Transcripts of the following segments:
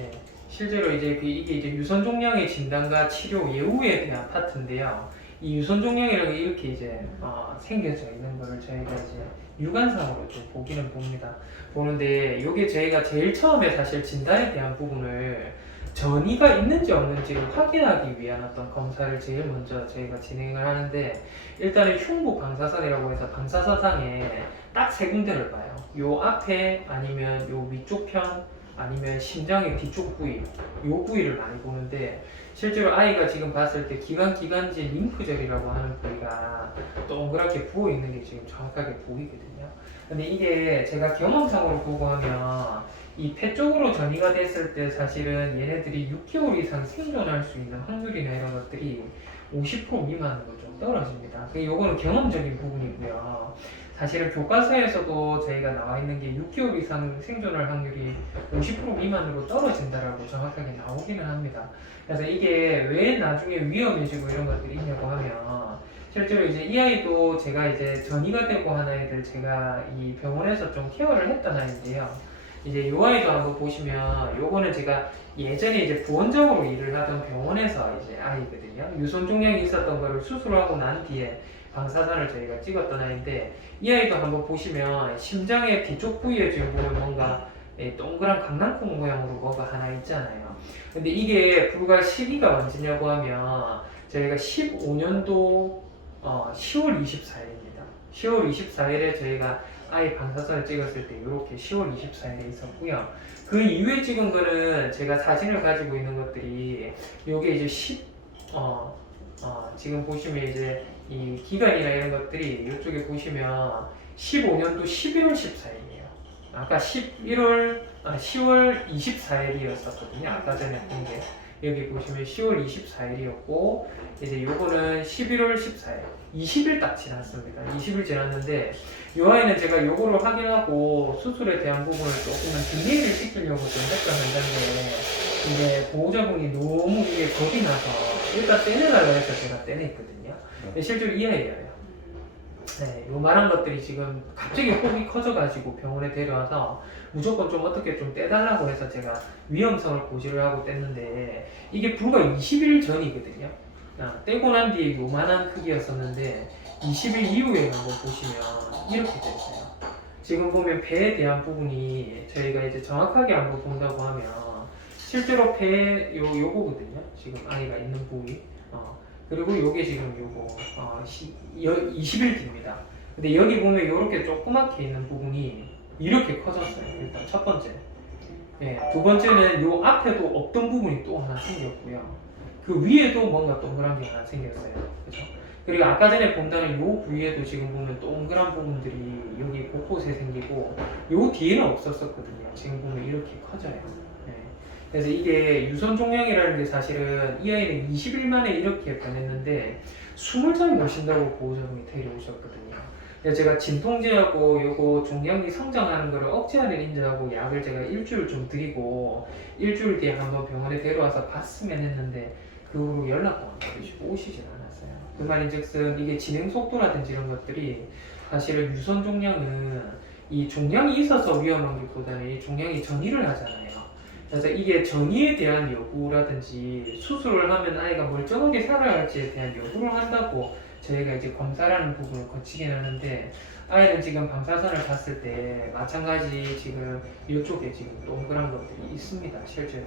네, 실제로 이제 이게 이제 유선 종양의 진단과 치료 예후에 대한 파트인데요. 이 유선 종양이라는 게 이렇게 이제 생겨져 있는 거를 저희가 이제 육안상으로 좀 보기는 봅니다. 보는데 이게 저희가 제일 처음에 사실 진단에 대한 부분을 전이가 있는지 없는지를 확인하기 위한 어떤 검사를 제일 먼저 저희가 진행을 하는데, 일단은 흉부 방사선이라고 해서 방사선상에 딱 세 군데를 봐요. 요 앞에 아니면 요 위쪽 편 아니면 심장의 뒤쪽 부위, 요 부위를 많이 보는데, 실제로 아이가 지금 봤을 때 기관지 림프절이라고 하는 부위가 동그랗게 부어 있는 게 지금 정확하게 보이거든요. 근데 이게 제가 경험상으로 보고 하면 이 폐 쪽으로 전이가 됐을 때 사실은 얘네들이 6개월 이상 생존할 수 있는 확률이나 이런 것들이 50% 미만으로 좀 떨어집니다. 요거는 경험적인 부분이고요. 사실은 교과서에서도 저희가 나와 있는 게 6개월 이상 생존할 확률이 50% 미만으로 떨어진다라고 정확하게 나오기는 합니다. 그래서 이게 왜 나중에 위험해지고 이런 것들이 있냐고 하면, 실제로 이제 이 아이도 제가 이제 전이가 되고 한 아이들 제가 이 병원에서 좀 케어를 했던 아이인데요. 이제 이 아이도 한번 보시면, 요거는 제가 예전에 이제 부원장으로 일을 하던 병원에서 이제 아이거든요. 유선 종양이 있었던 거를 수술하고 난 뒤에 방사선을 저희가 찍었던 아이인데, 이 아이도 한번 보시면 심장의 뒤쪽 부위에 지금 보면 뭔가 동그란 강낭콩 모양으로 뭐가 하나 있잖아요. 근데 이게 불과 시기가 언제냐고 하면 저희가 15년도 10월 24일입니다. 10월 24일에 저희가 아이 방사선을 찍었을 때 이렇게 10월 24일에 있었고요. 그 이후에 찍은 거는 제가 사진을 가지고 있는 것들이 요게 이제 지금 보시면 이제 이 기간이나 이런 것들이 이쪽에 보시면 15년도 11월 14일이에요. 아까 10월 24일이었었거든요. 아까 전에 본 게. 여기 보시면 10월 24일이었고, 이제 요거는 11월 14일. 20일 딱 지났습니다. 20일 지났는데, 요 아이는 제가 요거를 확인하고 수술에 대한 부분을 조금은 딜레이를 시키려고 좀 했던 현장인데, 이제 보호자분이 너무 이게 겁이 나서 일단 떼내라고 해서 제가 떼냈거든요. 근데 실제로 이 아이예요. 네, 요만한 것들이 지금 갑자기 폭이 커져가지고 병원에 데려와서 무조건 좀 어떻게 좀 떼달라고 해서 제가 위험성을 고지를 하고 뗐는데, 이게 불과 20일 전이거든요. 떼고 난 뒤에 요만한 크기였었는데 20일 이후에 한번 보시면 이렇게 됐어요. 지금 보면 배에 대한 부분이 저희가 이제 정확하게 한번 본다고 하면 실제로 배 요거거든요. 지금 아이가 있는 부위. 그리고 요게 지금 요거 20일 뒤입니다. 근데 여기 보면 요렇게 조그맣게 있는 부분이 이렇게 커졌어요. 일단 첫 번째. 네, 두 번째는 요 앞에도 없던 부분이 또 하나 생겼고요. 그 위에도 뭔가 동그란 게 하나 생겼어요. 그죠? 그리고 아까 전에 본다는 요 부위에도 지금 보면 동그란 부분들이 여기 곳곳에 생기고, 요 뒤에는 없었었거든요. 지금 보면 이렇게 커져요. 네. 그래서 이게 유선 종양이라는 게 사실은 이 아이는 20일 만에 이렇게 변했는데 숨을 잘 못 쉰다고 보호자분이 데려오셨거든요. 그래서 제가 진통제하고 요거 종양이 성장하는 거를 억제하는 인자하고 약을 제가 일주일 좀 드리고 일주일 뒤에 한번 병원에 데려와서 봤으면 했는데 그 후로 연락도 안 받으시고 오시질 않았어요. 그 말인즉슨 이게 진행 속도라든지 이런 것들이 사실은 유선 종양은 이 종양이 있어서 위험한 것보다는 이 종양이 전이를 하잖아요. 그래서 이게 전이에 대한 여부라든지 수술을 하면 아이가 멀쩡하게 살아야 할지에 대한 여부를 한다고 저희가 이제 검사라는 부분을 거치긴 하는데, 아이는 지금 방사선을 봤을 때 마찬가지 지금 이쪽에 지금 동그란 것들이 있습니다. 실제로.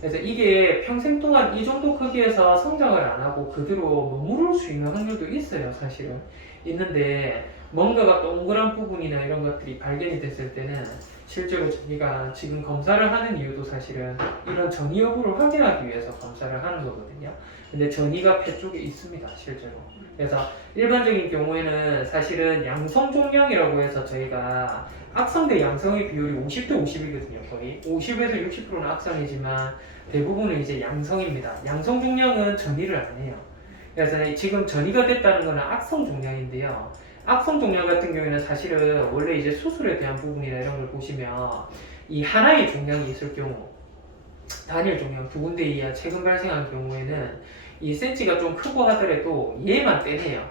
그래서 이게 평생 동안 이 정도 크기에서 성장을 안 하고 그대로 머무를 수 있는 확률도 있어요. 사실은 있는데, 뭔가가 동그란 부분이나 이런 것들이 발견이 됐을 때는 실제로 저희가 지금 검사를 하는 이유도 사실은 이런 전이 여부를 확인하기 위해서 검사를 하는 거거든요. 근데 전이가 폐 쪽에 있습니다. 실제로. 그래서 일반적인 경우에는 사실은 양성 종양이라고 해서 저희가 악성 대 양성의 비율이 50대 50이거든요. 거의 50에서 60%는 악성이지만 대부분은 이제 양성입니다. 양성 종양은 전이를 안 해요. 그래서 지금 전이가 됐다는 것은 악성 종양인데요. 악성 종양 같은 경우에는 사실은 원래 이제 수술에 대한 부분이나 이런 걸 보시면 이 하나의 종양이 있을 경우, 단일 종양 두 군데 이하 최근 발생한 경우에는 이 센치가 좀 크고 하더라도 얘만 떼내요.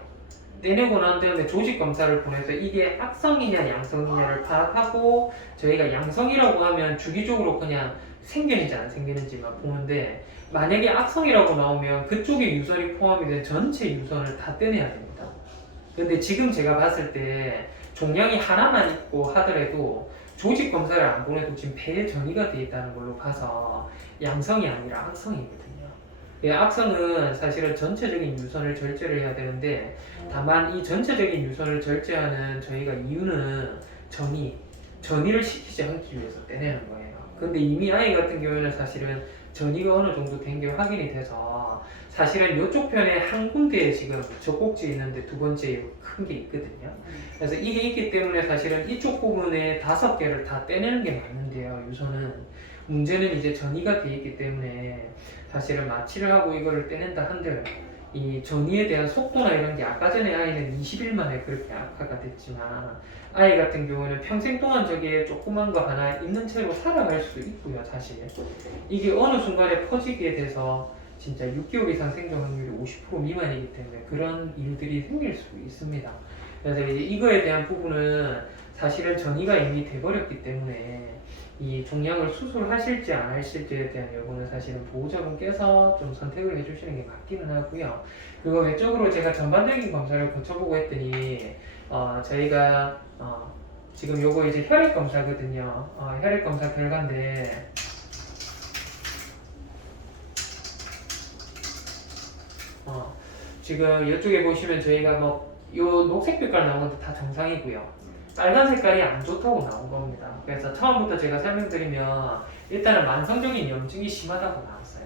떼내고 난 다음에 조직 검사를 보내서 이게 악성이냐 양성이냐를 파악하고 저희가 양성이라고 하면 주기적으로 그냥 생기는지 안 생기는지만 보는데 만약에 악성이라고 나오면 그쪽에 유선이 포함이 된 전체 유선을 다 떼내야 됩니다. 근데 지금 제가 봤을 때 종양이 하나만 있고 하더라도 조직 검사를 안 보내도 지금 폐에 전이가 돼 있다는 걸로 봐서 양성이 아니라 악성이거든요. 예, 악성은 사실은 전체적인 유선을 절제를 해야 되는데 다만 이 전체적인 유선을 절제하는 저희가 이유는 전이를 시키지 않기 위해서 떼내는 거예요. 근데 이미 아이 같은 경우에는 사실은 전이가 어느 정도 된 게 확인이 돼서 사실은 이쪽 편에 한 군데에 지금 젖꼭지 있는데 두 번째 큰 게 있거든요. 그래서 이게 있기 때문에 사실은 이쪽 부분에 5개를 다 떼내는 게 맞는데요. 유선은 문제는 이제 전이가 돼 있기 때문에 사실은 마취를 하고 이거를 떼낸다 한들 이 전이에 대한 속도나 이런 게 아까 전에 아이는 20일 만에 그렇게 악화가 됐지만 아이 같은 경우는 평생 동안 저게 조그만 거 하나 있는 채로 살아갈 수도 있고요. 사실 이게 어느 순간에 퍼지게 돼서 진짜 6개월 이상 생존 확률이 50% 미만이기 때문에 그런 일들이 생길 수 있습니다. 그래서 이제 이거에 대한 부분은 사실은 전이가 이미 돼버렸기 때문에 이 종양을 수술하실지 안 하실지에 대한 여부는 사실은 보호자분께서 좀 선택을 해주시는 게 맞기는 하고요. 그리고 외적으로 제가 전반적인 검사를 거쳐보고 했더니 저희가 지금 요거 이제 혈액 검사거든요. 혈액 검사 결과인데 지금 이쪽에 보시면 저희가 뭐 요 녹색 빛깔 나온 것도 다 정상이고요. 빨간 색깔이 안 좋다고 나온 겁니다. 그래서 처음부터 제가 설명드리면 일단은 만성적인 염증이 심하다고 나왔어요.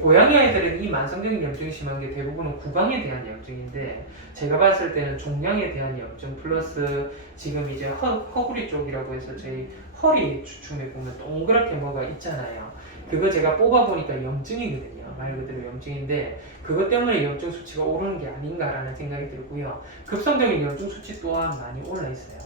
고양이 아이들은 이 만성적인 염증이 심한 게 대부분은 구강에 대한 염증인데 제가 봤을 때는 종양에 대한 염증 플러스 지금 이제 허구리 쪽이라고 해서 저희 허리 주춤에 보면 동그랗게 뭐가 있잖아요. 그거 제가 뽑아보니까 염증이거든요. 말 그대로 염증인데 그것 때문에 염증 수치가 오르는 게 아닌가라는 생각이 들고요. 급성적인 염증 수치 또한 많이 올라 있어요.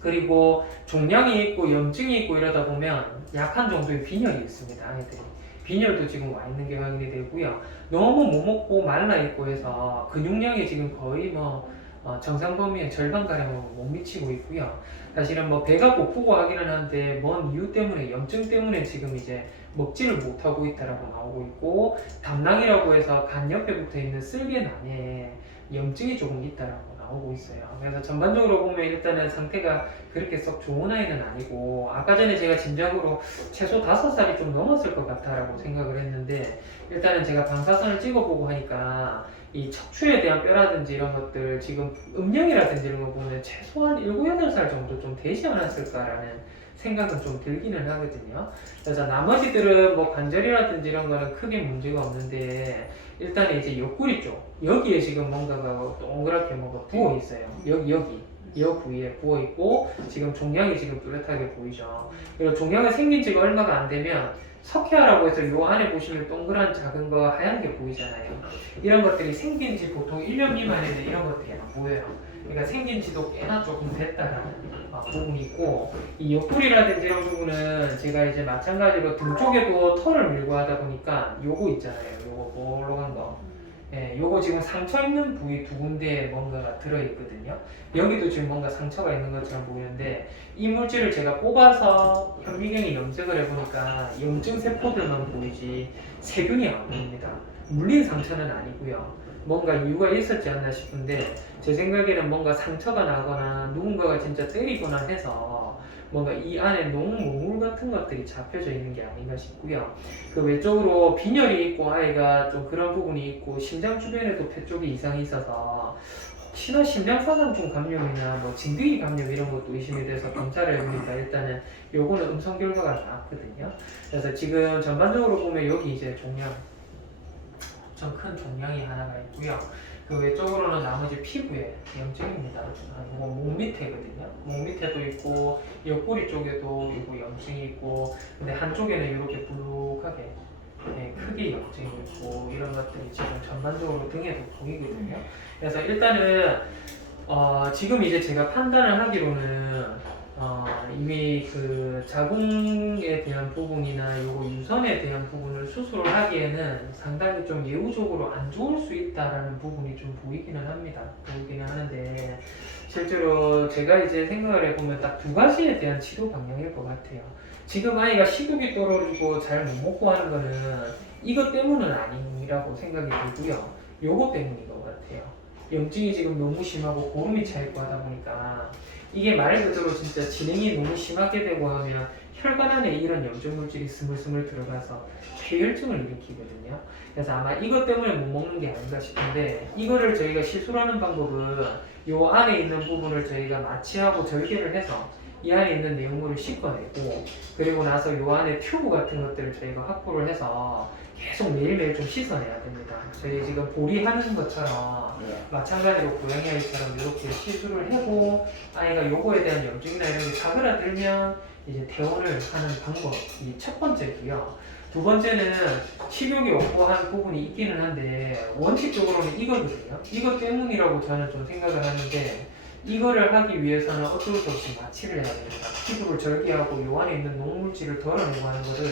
그리고 종양이 있고 염증이 있고 이러다 보면 약한 정도의 빈혈이 있습니다. 아이들이. 빈혈도 지금 와 있는 게 확인이 되고요. 너무 못 먹고 말라 있고 해서 근육량이 지금 거의 뭐 정상 범위의 절반가량은 못 미치고 있고요. 사실은 뭐 배가 고프고 하기는 한데 뭔 이유 때문에 염증 때문에 지금 이제 먹지를 못하고 있다라고 나오고 있고 담낭이라고 해서 간 옆에 붙어 있는 쓸개낭에 염증이 조금 있다라고 나오고 있어요. 그래서 전반적으로 보면 일단은 상태가 그렇게 썩 좋은 아이는 아니고 아까 전에 제가 짐작으로 최소 5살이 좀 넘었을 것 같다라고 생각을 했는데 일단은 제가 방사선을 찍어보고 하니까 이 척추에 대한 뼈라든지 이런 것들 지금 음영이라든지 이런 거 보면 최소한 7, 8살 정도 좀 되지 않았을까라는 생각은 좀 들기는 하거든요. 그래서 나머지들은 뭐 관절이라든지 이런 거는 크게 문제가 없는데 일단 이제 옆구리 쪽 여기에 지금 뭔가가 동그랗게 뭐가 부어 있어요. 이 부위에 부어 있고 지금 종양이 지금 뚜렷하게 보이죠. 그리고 종양이 생긴 지가 얼마가 안 되면 석회화라고 해서 요 안에 보시면 동그란 작은 거 하얀 게 보이잖아요. 이런 것들이 생긴 지 보통 1년 미만인데 이런 것들이 안 보여요. 그러니까 생긴 지도 꽤나 조금 됐다라는 부분이 있고 이 옆구리라든지 이런 부분은 제가 이제 마찬가지로 등 쪽에도 털을 밀고 하다 보니까 요거 있잖아요. 요거 볼록한 거. 예, 요거 지금 상처 있는 부위 두 군데에 뭔가가 들어있거든요. 여기도 지금 뭔가 상처가 있는 것처럼 보이는데 이 물질을 제가 뽑아서 현미경에 염색을 해보니까 염증 세포들만 보이지 세균이 안 보입니다. 물린 상처는 아니고요. 뭔가 이유가 있었지 않나 싶은데 제 생각에는 뭔가 상처가 나거나 누군가가 진짜 때리거나 해서 뭔가 이 안에 농모물 같은 것들이 잡혀져 있는 게 아닌가 싶고요. 그 외적으로 빈혈이 있고 아이가 좀 그런 부분이 있고 심장 주변에도 폐 쪽에 이상이 있어서 혹시나 심장사상충 감염이나 뭐 진드기 감염 이런 것도 의심이 돼서 검사를 해보니까 일단은 요거는 음성 결과가 나왔거든요. 그래서 지금 전반적으로 보면 여기 이제 종양 엄청 큰 종양이 하나가 있고요. 그 외적으로는 나머지 피부에 염증입니다. 이거 목 밑에거든요. 목 밑에도 있고 옆구리 쪽에도 이거 염증이 있고 근데 한쪽에는 이렇게 불룩하게 크게 염증이 있고 이런 것들이 지금 전반적으로 등에도 보이거든요. 그래서 일단은 지금 이제 제가 판단을 하기로는 이미 그 자궁에 대한 부분이나 요거 유선에 대한 부분을 수술을 하기에는 상당히 좀 예후적으로 안 좋을 수 있다라는 부분이 좀 보이기는 합니다. 보이기는 하는데 실제로 제가 이제 생각을 해보면 딱 두 가지에 대한 치료 방향일 것 같아요. 지금 아이가 식욕이 떨어지고 잘 못 먹고 하는 거는 이것 때문은 아니라고 생각이 들고요. 요거 때문인 것 같아요. 염증이 지금 너무 심하고 고름이 차 있고 하다 보니까 이게 말 그대로 진짜 진행이 너무 심하게 되고 하면 혈관 안에 이런 염증 물질이 스물스물 들어가서 폐혈증을 일으키거든요. 그래서 아마 이것 때문에 못 먹는 게 아닌가 싶은데 이거를 저희가 시술하는 방법은 요 안에 있는 부분을 저희가 마취하고 절개를 해서 이 안에 있는 내용물을 씻어내고 그리고 나서 요 안에 튜브 같은 것들을 저희가 확보를 해서 계속 매일매일 좀 씻어내야 됩니다. 저희 지금 보리하는 것처럼 마찬가지로 고양이 아이처럼 이렇게 시술을 하고 아이가 요거에 대한 염증이나 이런 게 사그라들면 이제 퇴원을 하는 방법이 첫 번째고요. 두 번째는 식욕이 없고 한 부분이 있기는 한데 원칙적으로는 이거거든요. 이것 때문이라고 저는 좀 생각을 하는데 이거를 하기 위해서는 어쩔 수 없이 마취를 해야 됩니다. 피부를 절개하고 요 안에 있는 녹물질을 덜어내고 하는 것을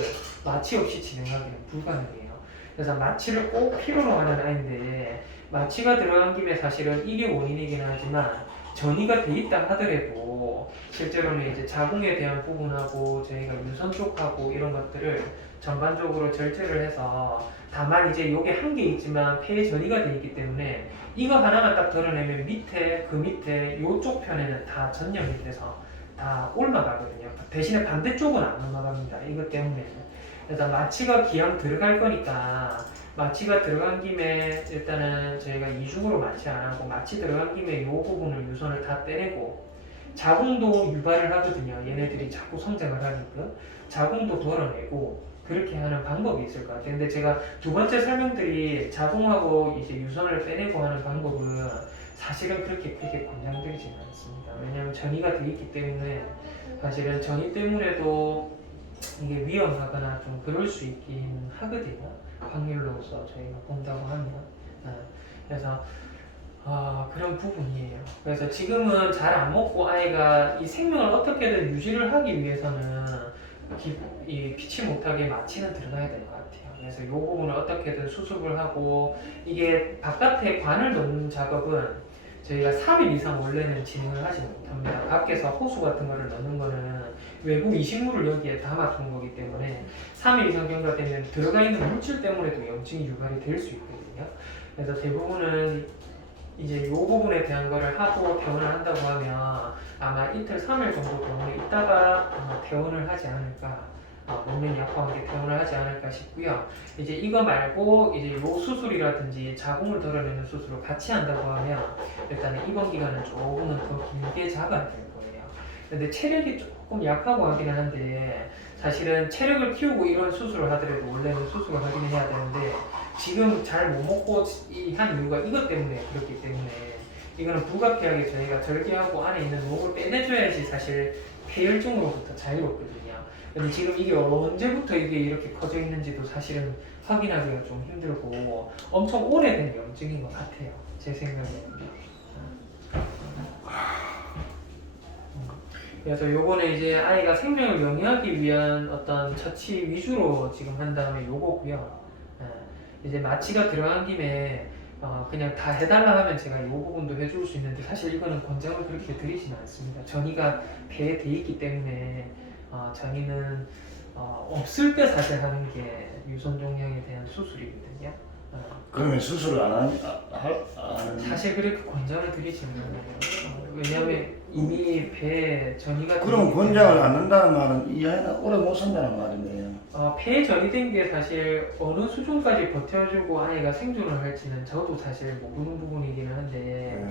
마취 없이 진행하기는 불가능해요. 그래서 마취를 꼭 필요로 하는 아이인데 마취가 들어간 김에 사실은 이게 원인이긴 하지만 전이가 돼 있다 하더라도 실제로는 이제 자궁에 대한 부분하고 저희가 유선 쪽하고 이런 것들을 전반적으로 절제를 해서 다만 이제 요게 한 개 있지만 폐에 전이가 돼 있기 때문에 이거 하나만 딱 덜어내면 밑에 그 밑에 요쪽 편에는 다 전염이 돼서 다 올라가거든요. 대신에 반대쪽은 안 올라갑니다. 이것 때문에. 그래서 마취가 기왕 들어갈 거니까 마취가 들어간 김에 일단은 저희가 이중으로 마취 안 하고 마취 들어간 김에 요 부분을 유선을 다 떼내고 자궁도 유발을 하거든요. 얘네들이 자꾸 성장을 하니까 자궁도 덜어내고 그렇게 하는 방법이 있을 것 같아요. 근데 제가 두 번째 설명드린 자궁하고 이제 유선을 빼내고 하는 방법은 사실은 그렇게 크게 권장드리지는 않습니다. 왜냐하면 전이가 돼 있기 때문에 사실은 전이 때문에도 이게 위험하거나 좀 그럴 수 있긴 하거든요. 확률로서 저희가 본다고 하면. 그래서 그런 부분이에요. 그래서 지금은 잘 안 먹고 아이가 이 생명을 어떻게든 유지를 하기 위해서는 이 피치 못하게 마취는 들어가야 될 것 같아요. 그래서 이 부분을 어떻게든 수습을 하고 이게 바깥에 관을 넣는 작업은 저희가 3일 이상 원래는 진행을 하지 못합니다. 밖에서 호수 같은 거를 넣는 거는 외부 이식물을 여기에 담아둔 거기 때문에 3일 이상 경과되면 들어가 있는 물질 때문에도 염증이 유발이 될 수 있거든요. 그래서 대부분은 이제 이 부분에 대한 거를 하고 퇴원을 한다고 하면 아마 이틀 3일 정도 병원에 있다가 아마 퇴원을 하지 않을까, 먹는 약과 함께 퇴원을 하지 않을까 싶고요. 이제 이거 말고 이제 요 수술이라든지 자궁을 덜어내는 수술을 같이 한다고 하면 일단은 입원 기간은 조금은 더 길게 잡아야 될 거예요. 근데 체력이 조금 약하고 하기는 한데 사실은 체력을 키우고 이런 수술을 하더라도 원래는 수술을 하기는 해야 되는데 지금 잘 못 먹고 한 이유가 이것 때문에 그렇기 때문에 이거는 불가피하게 저희가 절개하고 안에 있는 녹을 빼내줘야지 사실 폐혈증으로부터 자유롭거든요. 근데 지금 이게 언제부터 이게 이렇게 커져 있는지도 사실은 확인하기가 좀 힘들고 엄청 오래된 염증인 것 같아요. 제 생각에는. 그래서 요거는 이제 아이가 생명을 영위하기 위한 어떤 처치 위주로 지금 한 다음에 요거고요. 이제 마취가 들어간 김에 그냥 다 해달라 하면 제가 이 부분도 해줄 수 있는데 사실 이거는 권장을 그렇게 드리지는 않습니다. 전이가 배에 돼 있기 때문에 전이는 없을 때 사실 하는 게 유선종양에 대한 수술이거든요. 그러면 수술을 안 하는? 사실 그렇게 권장을 드리지는 않아요. 왜냐하면 이미 배에 전이가 그럼 권장을 안 한다는 말은 이 아이는 오래 못 산다는 말이네요. 폐에 전이 된 게 사실 어느 수준까지 버텨주고 아이가 생존을 할지는 저도 사실 모르는 부분이기는 한데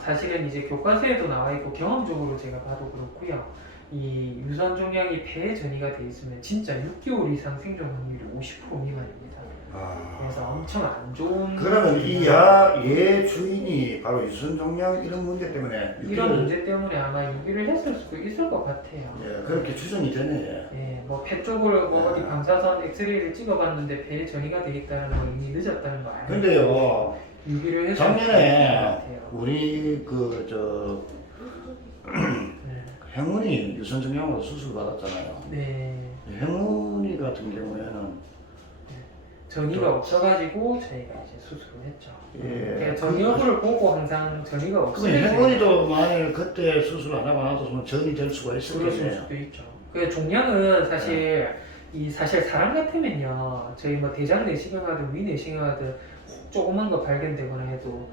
사실은 이제 교과서에도 나와 있고 경험적으로 제가 봐도 그렇고요. 이 유선 종양이 폐에 전이가 돼 있으면 진짜 6개월 이상 생존 확률이 50% 미만입니다. 그래서 엄청 안 좋은. 그러면 얘 주인이 바로 유선종양 이런 문제 때문에 이런 문제 때문에 아마 유기를 했을 수도 있을 것 같아요. 예, 그렇게 추정이 되네. 예, 뭐 폐 쪽을 뭐 어디 방사선 엑스레이를 찍어봤는데 배에 전이가 돼 있다는 건 이미 늦었다는 거 알아요. 근데요, 유기를 했을 작년에 것 같아요. 우리 행운이 유선정량으로 수술 받았잖아요. 네. 행운이 같은 경우에는 전이가 없어가지고 저희가 이제 수술을 했죠. 예. 그러니까 전 여부를 보고 항상 전이가 그럼 없으면 행운이도 만일 그때 수술 안 하고 놔뒀으면 전이 될 수가 있을 그럴 텐데. 수도 있죠. 그 종양은 사실 사실 사람 같으면요, 저희 뭐 대장 내시경하든 위 내시경하든 조그만 거 발견되거나 해도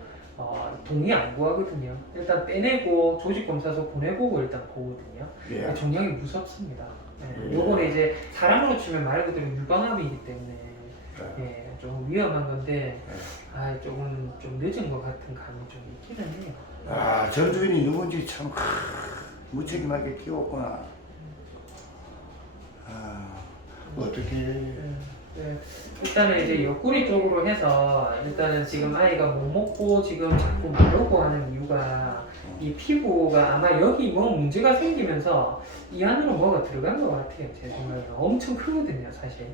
동의 안 구하거든요. 일단 빼내고 조직 검사서 보내보고 일단 보거든요. 예. 종양이 무섭습니다. 예. 요거는 이제 사람으로 치면 말 그대로 유방암이기 때문에 좀 위험한 건데 조금 좀 늦은 것 같은 감이 좀 있기는 해요. 아, 전 주인이 누군지 참 무책임하게 키웠구나. 어떻게? 네, 일단은 이제 옆구리 쪽으로 해서 일단은 지금 아이가 못 먹고 지금 자꾸 마려고 하는 이유가 이 피부가 아마 여기 뭐 문제가 생기면서 이 안으로 뭐가 들어간 것 같아요. 제 생각에 엄청 크거든요, 사실.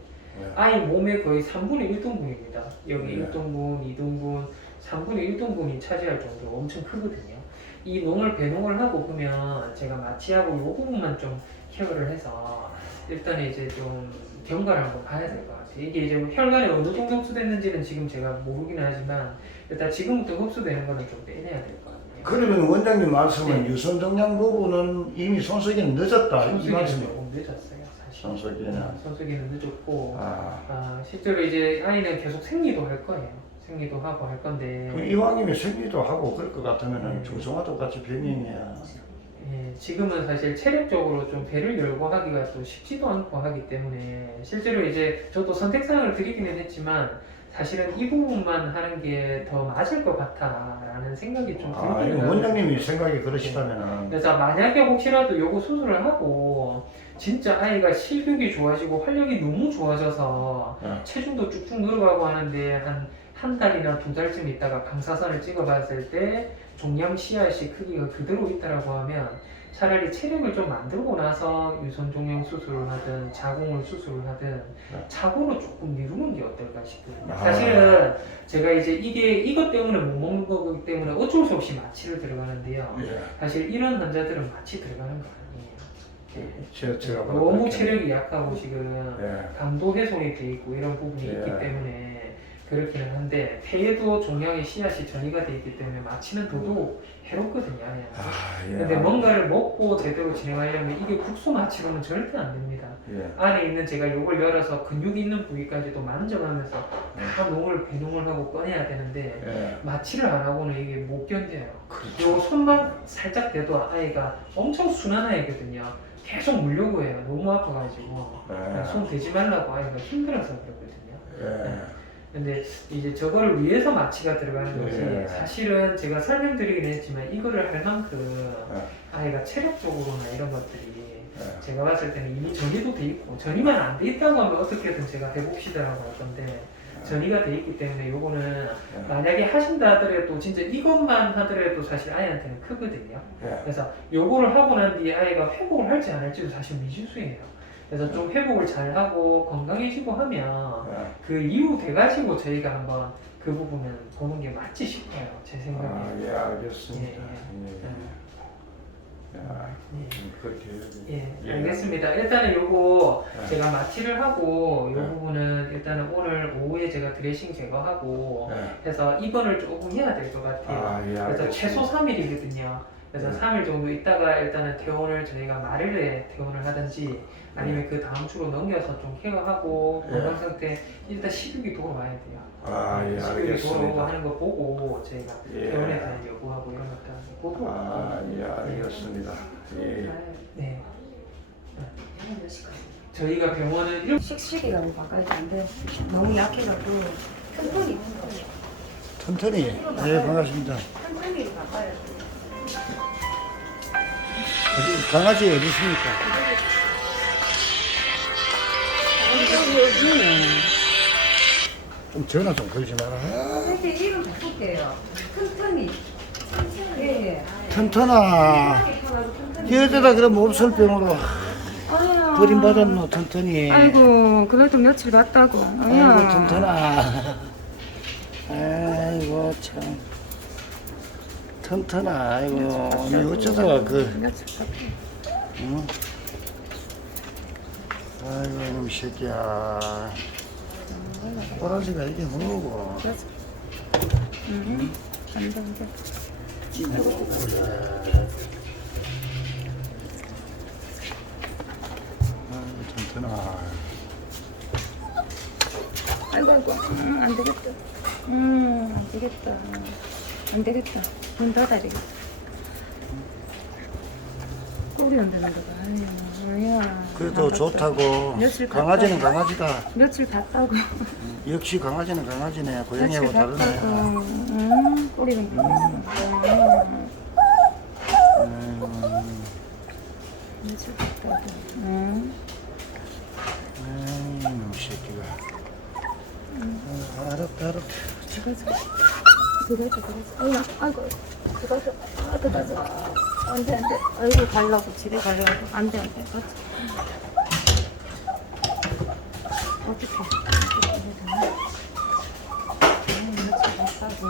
아이 몸의 거의 3분의 1등분입니다. 여기 1등분, 2등분, 3분의 1등분이 차지할 정도로 엄청 크거든요. 이 농을 배농을 하고 보면 제가 마취하고 이 부분만 좀 케어를 해서 일단 이제 좀 경과를 한번 봐야 될 것 같아요. 이게 이제 혈관에 어느 정도 흡수됐는지는 지금 제가 모르긴 하지만 일단 지금부터 흡수되는 거는 좀 빼내야 될 것 같아요. 그러면 원장님 말씀은 유선정량 부분은 이미 손석이는 늦었다 이 손수기는 말씀이에요. 조금 늦었어요, 사실. 손석이는. 늦었고 실제로 이제 아이는 계속 생리도 할 거예요. 생리도 하고 할 건데. 그럼 이왕이면 생리도 하고 그럴 것 같으면은 네. 중성화도 같이 병행해야. 예, 지금은 사실 체력적으로 좀 배를 열고 하기가 또 쉽지도 않고 하기 때문에 실제로 이제 저도 선택사항을 드리기는 했지만 사실은 이 부분만 하는 게 더 맞을 것 같아라는 생각이 좀 들기는 이거 원장님이 하거든요. 생각이 그러시다면은. 그래서 만약에 혹시라도 요거 수술을 하고 진짜 아이가 실육이 좋아지고 활력이 너무 좋아져서 체중도 쭉쭉 늘어가고 하는데 한 달이나 2달쯤 있다가 방사선을 찍어봤을 때 종양 씨앗이 크기가 그대로 있다라고 하면 차라리 체력을 좀 만들고 나서 유선 종양 수술을 하든 자궁을 수술을 하든 차고로 조금 미루는 게 어떨까 싶거든요. 사실은 제가 이제 이것 때문에 못 먹는 거기 때문에 어쩔 수 없이 마취를 들어가는데요. 사실 이런 환자들은 마취 들어가는 거 아니에요. 제가 너무 체력이 약하고 지금 예. 감도 훼손이 돼 있고 이런 부분이 있기 때문에 그렇기는 한데 폐에도 종양의 씨앗이 전이가 돼 있기 때문에 마취는 더더욱 해롭거든요. 근데 뭔가를 먹고 제대로 진행하려면 이게 국소 마취로는 절대 안 됩니다. 안에 있는 제가 요걸 열어서 근육이 있는 부위까지도 만져가면서 다 농을 배농을 하고 꺼내야 되는데 마취를 안 하고는 이게 못 견뎌요. 요 손만 살짝 대도 아이가 엄청 순한 아이거든요. 계속 물려고 해요. 너무 아파가지고 손 대지 말라고 아이가 힘들어서 그러거든요. 근데 이제 저거를 위해서 마취가 들어가는 거지 사실은 제가 설명드리긴 했지만 이거를 할 만큼 아이가 체력적으로나 이런 것들이 제가 봤을 때는 이미 전이도 돼 있고 전이만 안 돼 있다고 하면 어떻게든 제가 해봅시다라고 할 건데 전이가 돼 있기 때문에 요거는 만약에 하신다 하더라도 진짜 이것만 하더라도 사실 아이한테는 크거든요. 그래서 요거를 하고 난 뒤에 아이가 회복을 할지 안 할지도 사실 미지수예요. 그래서 좀 회복을 잘 하고 건강해지고 하면 그 이후 돼가지고 저희가 한번 그 부분은 보는 게 맞지 싶어요. 제 생각에. 알겠습니다. 그렇게 알겠습니다. 일단은 요거 제가 마취를 하고 요 부분은 일단은 오늘 오후에 제가 드레싱 제거하고 해서 입원을 조금 해야 될 것 같아요. 그래서 최소 3일이거든요. 그래서 3일 정도 있다가 일단은 퇴원을 저희가 말일에 퇴원을 하든지 아니면 그 다음 주로 넘겨서 좀 케어하고 건강 상태 일단 식욕이 돌아와야 돼요. 식욕이 돌아오고 하는 거 보고 저희가 퇴원에 대한 여부하고 이런 것들 보고 알겠습니다. 네. 저희가 병원은 식식이라고 바꿔야 되는데 너무 약해가지고 천천히. 반갑습니다. 천천히 바꿔야 돼. 강아지 어디 있습니까? 좀 전화 좀 걸지 마라. 이렇게 이름 바꿀게요. 튼튼히. 예. 튼튼아. 여자다 그럼 없을 병으로 아유. 버림받았노 튼튼이. 아이고, 그래도 며칠 갔다고. 아이고 튼튼아. 아이고 참. 튼튼아. 아이고 니 어쩌다가 며칠 갔다. 응? 아이고 이놈 새끼야. 꼬라지가 이게 뭐고? 그렇지. 응. 안 돼, 안 돼. 그래. 아이고 튼튼아. 아이고, 아이고. 안 되겠다. 안 되겠다. 안 되겠다. 문 닫아야 되겠다. 꼬리 안 되는 거다. 아니야. 그래도 좋다고. 며칠 강아지는 갔다. 강아지다. 며칠 갔다고. 역시 강아지는 강아지네. 고양이하고 며칠 갔다고. 다르네. 꼬리는 며칠 갔다고. 이놈 새끼가. 알았다. 들어가자. 아이고. 들어가자. 안 돼. 아이고, 가려고. 집에 가려고. 안 돼. 그렇지. 어떡해. 며칠 갔다고.